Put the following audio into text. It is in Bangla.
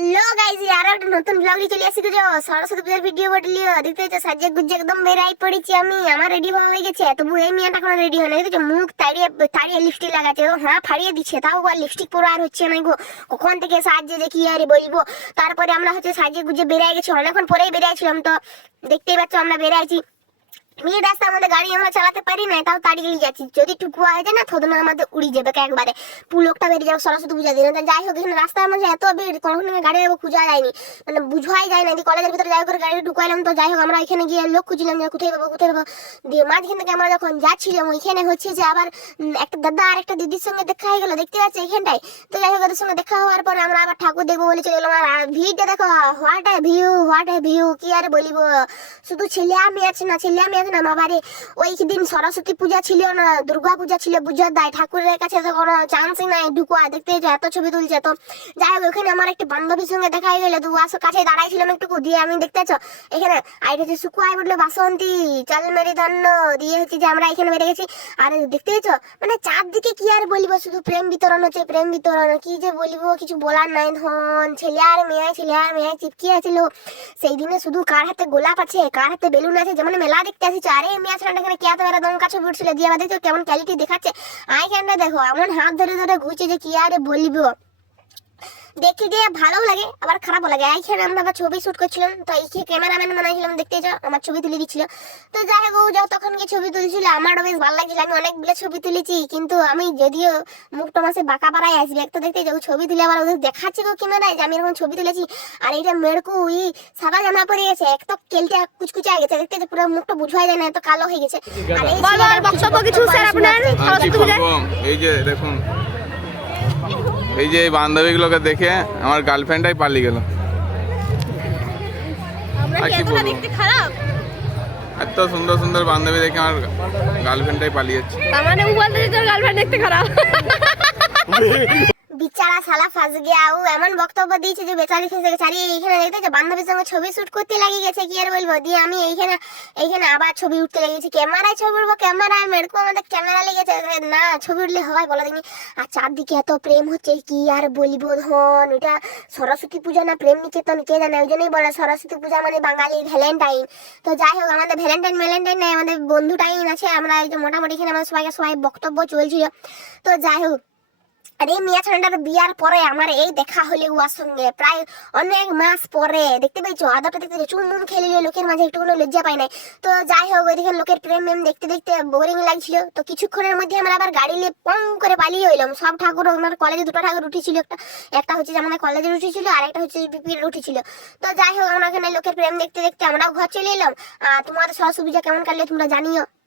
হ্যালো গাইজ আর একটা নতুন ব্লগ চলে আসি গুজো সরস্বতী পূজার ভিডিও বটলিও দেখতে হচ্ছে সাজে গুজে একদম বেরাই পড়েছি আমি আমার রেডি হওয়া হয়ে গেছে তবু এই মেয়েটা কোনো রেডি হয় না মুখ তাড়িয়ে তাড়িয়ে লিপস্টিক লাগাচ্ছে ও হ্যাঁ ফাড়িয়ে দিচ্ছে তাও আর লিপস্টিক পরে আর হচ্ছে না গো কখন থেকে সাজে যে কি আরে বলব তারপরে আমরা হচ্ছে সাজে গুজে বেরিয়ে গেছি অনেকক্ষণ পরেই বেরিয়েছিলাম তো দেখতেই পাচ্ছ আমরা বেরিয়েছি মেয়ে রাস্তা আমাদের গাড়ি আমরা চালাতে পারি না তাও তাড়িয়ে যাচ্ছি যদি টুকুয়া হয়ে যায় না, থোদনা আমাদের উড়ি যাবে একবারে। পুলকটা বেরিয়ে যাবে, সরস্বতী পূজা দিনে। যাই হোক, এখানে রাস্তার মধ্যে এত ভিড় কখন গাড়ি খুঁজা যায়নি মানে বুঝাই যায় না যে কলেজের ভিতরে যাই করে গাড়ি ঢুকাইলাম তো যাই হোক, আমরা এখানে গিয়ে লোক খুঁজলাম যে কোথায় পাবো কোথায় পাবো। দিয়ে মাঝখান থেকে আমরা যখন যাচ্ছিলাম, ওইখানে হচ্ছে যে আবার একটা দাদা আর একটা দিদির সঙ্গে দেখা হয়ে গেল, দেখতে পাচ্ছি এখানটায়? তো যাই হোক, ওদের সঙ্গে দেখা হওয়ার পরে আমরা আবার ঠাকুর দেখব বলে চলে গেলাম আর ভিড়টা দেখো, what a view, what a view, কি আর বলিব? শুধু ছেলে আমি আছে না, ছেলে আমি আছে না বাবারে ওই দিন সরস্বতী পূজা ছিল না, দুর্গা পূজা ছিল বুঝার দায় ঠাকুরের কাছে তো কোনো চান্সই নাই ঢুকুয়া দেখতে যে এত ছবি তুলছে। তো যাই হোক, ওখানে আমার একটা বান্ধবীর সঙ্গে দেখা হয়ে গেলো তো আসো কাছে দাঁড়াইছিলাম একটু দিয়ে আমি দেখতেছ এখানে আইটা হচ্ছে শুকুয়াই বলল, বাসন্তী, চল মেরি ধন্য, দিয়ে হচ্ছে যে আমরা এখানে বেড়ে গেছি। আর দেখতে পেয়েছ মানে চারদিকে কি আর বলব, শুধু প্রেম বিতরণ হচ্ছে, প্রেম বিতরণ, কি যে বলব, কিছু বলার নাই, ধন, ছেলে আর মেয়ে, ছেলে আর মেয়ে চিপকি আছিল সেই দিনে শুধু কার হাতে গোলাপ আছে কার হাতে বেলুন আছে, যেমন মেলা দেখতে আসি আরে মেয়ে আসলে এখানে? কে বেলা দম কাছে উঠছিল দিয়ে দেখছ কেমন কোয়ালিটি দেখাচ্ছে। আইখানটা দেখো, এমন হাত ধরে ধরে ঘুরছে যে কি আরে বলব। দেখতে দিয়ে ভালোও লাগে আবার খারাপও লাগে। এইখানে আমরা আবার ছবি শুট করছিলাম তো এইখানে ক্যামেরাম্যান বানাইছিলাম দেখতে যাও আমার ছবি তুলে দিচ্ছিল। তো যাই হোক যতক্ষণ গিয়ে ছবি তুলছিল। আমারও বেশ ভালো লাগছিল আমি অনেকগুলো ছবি তুলেছি কিন্তু আমি যদিও মুখটা মাসে বাঁকা পাড়ায় আসবে একটা দেখতে যাও ছবি তুলে আবার ওদের দেখাচ্ছি গো ক্যামেরায় যে আমি এরকম ছবি তুলেছি। আর এইটা মেড়কু ই সাদা জামা পরে গেছে এক তো কেলটা কুচকুচা গেছে দেখতে যে পুরো মুখটা বুঝাই যায় না এত কালো হয়ে গেছে। আর এই বক্তব্য কিছু স্যার আপনার? কি এই যে দেখুন। এই যে এই বান্ধবীগুলোকে দেখে আমার গার্লফ্রেন্ডটাই পালিয়ে গেল। আর কি বলব? এত সুন্দর সুন্দর বান্ধবী দেখে আমার গার্লফ্রেন্ডটাই পালিয়ে যাচ্ছে। তার মানে ও বলতে তোর গার্লফ্রেন্ড দেখতে খারাপ। বিচারা সালা ফাঁস গিয়া ও এমন বক্তব্য দিয়েছে যে বেচারি ফেসে গেছে। আরে এইখানে দেখতে যে বান্ধবীর সঙ্গে ছবি শুট করতে লাগিয়ে গেছে, কি আর বলব? দিয়ে আমি এইখানে এইখানে আবার ছবি উঠতে লেগেছি ক্যামেরায় ছবি উঠবো, ক্যামেরায় মেরকু আমাদের ক্যামেরা লেগেছে। না, ছবি উঠলে হয়, বলো দেখি। আর চারদিকে এত প্রেম হচ্ছে, কি আর বলব ধন? ওটা সরস্বতী পূজা না প্রেম নিকেতন, কে জানে? ওই জন্যই বলে সরস্বতী পূজা মানে বাঙালির ভ্যালেন্টাইন। তো যাই হোক, আমাদের ভ্যালেন্টাইন ভ্যালেন্টাইন নাই, আমাদের বন্ধু টাইম আছে। আমরা এই যে মোটামুটি এখানে আমাদের সবাইকে সবাই বক্তব্য চলছিল। তো যাই হোক আর এই মেয়ে ছেলেটার বিয়ার পরে আমার এই দেখা হলে উয়ার সঙ্গে। প্রায় অনেক মাস পরে দেখতে পাইছো? আদাটা দেখতে পাইছো, চুম মুম খেলিলে লোকের মাঝে একটু কোনো লজ্জা পাই নাই। তো যাই হোক ওইদিকে লোকের প্রেম মেম দেখতে দেখতে বোরিং লাগছিল। তো কিছুক্ষণের মধ্যে আমরা আবার গাড়ি নিয়ে পং করে পালিয়ে হইলাম। সব ঠাকুর আমার কলেজে দুটো ঠাকুর উঠেছিল একটা। একটা হচ্ছে আমাদের কলেজের উঠেছিল আর একটা হচ্ছে বিপির উঠেছিল তো যাই হোক আমরা এখানে লোকের প্রেম দেখতে দেখতে আমরাও ঘর চলে এলাম। আর তোমাদের সরস্বতী সুবিধা কেমন কাটলে তোমরা জানিও।